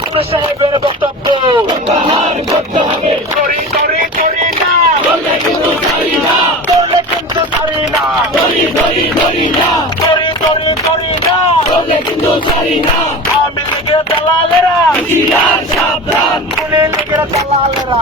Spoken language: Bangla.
পুলিশ সাহেবের বক্তব্য করি না করলে কিন্তু ছাড়ি না আওয়ামী লীগের দালালেরা পুলিশ লীগের দালালেরা